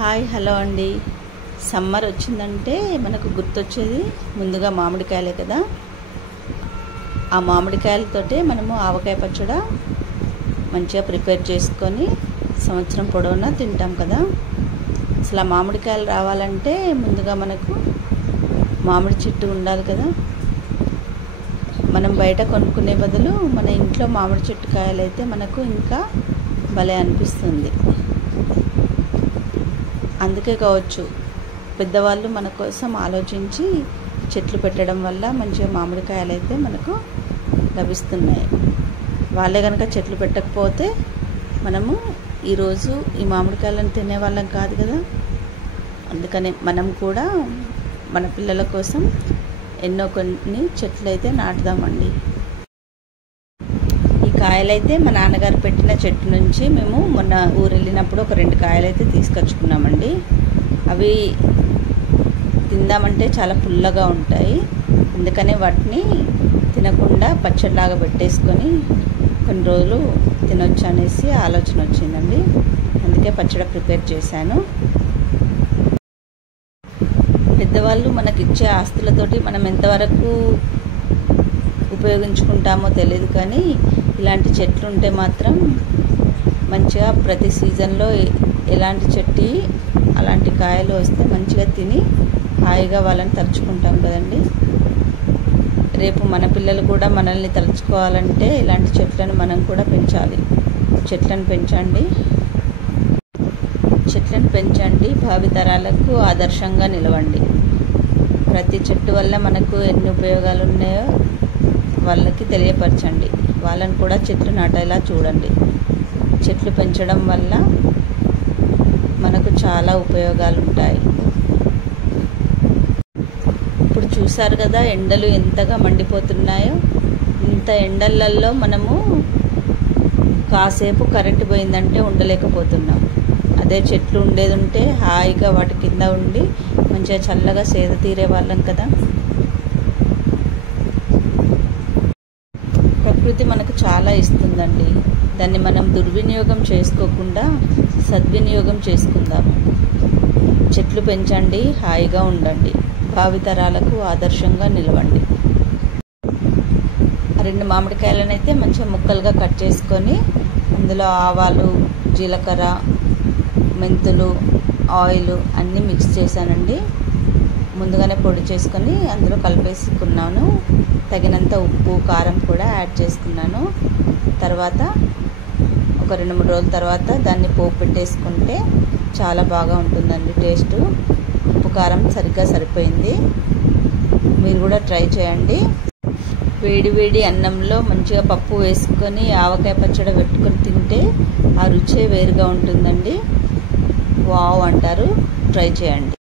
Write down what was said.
Hi hello అండి. Summer వచ్చిందంటే మనకు గుర్తొచ్చేది ముందుగా మామిడికాయలే కదా. ఆ మామిడికాయలతోటే మనము ఆవకాయ పచ్చడి మంచిగా ప్రిపేర్ చేసుకొని సంవత్సరం పొడవునా తింటాం కదా. అసలు ఆ మామిడికాయలు రావాలంటే ముందుగా మనకు మామిడి చెట్టు ఉండాలి కదా. మనం బయట కొనుక్కునే బదులు మన ఇంట్లో మామిడి చెట్టు కాయలు అయితే మనకు ఇంకా భలే అనిపిస్తుంది. అందుకే కావచ్చు పెద్దవాళ్ళు మన కోసం ఆలోచించి చెట్లు పెట్టడం వల్ల మంచిగా మామిడికాయలు అయితే మనకు లభిస్తున్నాయి. వాళ్ళే కనుక చెట్లు పెట్టకపోతే మనము ఈరోజు ఈ మామిడికాయలను తినేవాళ్ళం కాదు కదా. అందుకనే మనం కూడా మన పిల్లల కోసం ఎన్నో కొన్ని చెట్లు అయితే నాటుదామండి. ఈ కాయలైతే మా నాన్నగారు పెట్టిన చెట్టు నుంచి మేము మొన్న ఊరు వెళ్ళినప్పుడు ఒక 2 కాయలైతే తీసుకొచ్చుకున్నామండి. అవి తిందామంటే చాలా పుల్లగా ఉంటాయి. అందుకనే వాటిని తినకుండా పచ్చడిలాగా పెట్టేసుకొని కొన్ని రోజులు తినొచ్చు అనేసి ఆలోచన వచ్చిందండి. అందుకే పచ్చడి ప్రిపేర్ చేశాను. పెద్దవాళ్ళు మనకిచ్చే ఆస్తులతోటి మనం ఎంతవరకు ఉపయోగించుకుంటామో తెలియదు, కానీ ఇలాంటి చెట్లు ఉంటే మాత్రం మంచిగా ప్రతి సీజన్లో ఎలాంటి చెట్టు అలాంటి కాయలు వస్తే మంచిగా తిని హాయిగా వాళ్ళని తలుచుకుంటాం కదండి. రేపు మన పిల్లలు కూడా మనల్ని తలుచుకోవాలంటే ఇలాంటి చెట్లను మనం కూడా పెంచాలి. చెట్లను పెంచండి, భావితరాలకు ఆదర్శంగా నిలవండి. ప్రతి చెట్టు వల్ల మనకు ఎన్ని ఉపయోగాలు ఉన్నాయో వాళ్ళకి తెలియపరచండి. వాళ్ళని కూడా చెట్లు నాటేలా చూడండి. చెట్లు పెంచడం వల్ల మనకు చాలా ఉపయోగాలు ఉంటాయి. ఇప్పుడు చూసారు కదా ఎండలు ఎంతగా మండిపోతున్నాయో. ఇంత ఎండలల్లో మనము కాసేపు కరెంటు పోయిందంటే ఉండలేకపోతున్నాం. అదే చెట్లు ఉండేది ఉంటే హాయిగా వాటి కింద ఉండి మంచిగా చల్లగా సేద తీరే వాళ్ళం కదా. ప్రకృతి మనకు చాలా ఇస్తుందండి. దాన్ని మనం దుర్వినియోగం చేసుకోకుండా సద్వినియోగం చేసుకుందాము. చెట్లు పెంచండి, హాయిగా ఉండండి, భావితరాలకు ఆదర్శంగా నిలవండి. 2 మామిడికాయలను అయితే మంచిగా ముక్కలుగా కట్ చేసుకొని అందులో ఆవాలు, జీలకర్ర, మెంతులు, ఆయిల్ అన్నీ మిక్స్ చేశానండి. ముందుగానే పొడి చేసుకొని అందులో కలిపేసుకున్నాను. తగినంత ఉప్పు, కారం కూడా యాడ్ చేసుకున్నాను. తర్వాత ఒక 2-3 రోజుల తర్వాత దాన్ని పోపు పెట్టేసుకుంటే చాలా బాగా ఉంటుందండి. టేస్ట్ ఉప్పు కారం సరిగ్గా సరిపోయింది. మీరు కూడా ట్రై చేయండి. వేడి వేడి అన్నంలో మంచిగా పప్పు వేసుకొని ఆవకాయ పచ్చడి పెట్టుకొని తింటే ఆ రుచే వేరుగా ఉంటుందండి. వావ్ అంటారు. ట్రై చేయండి.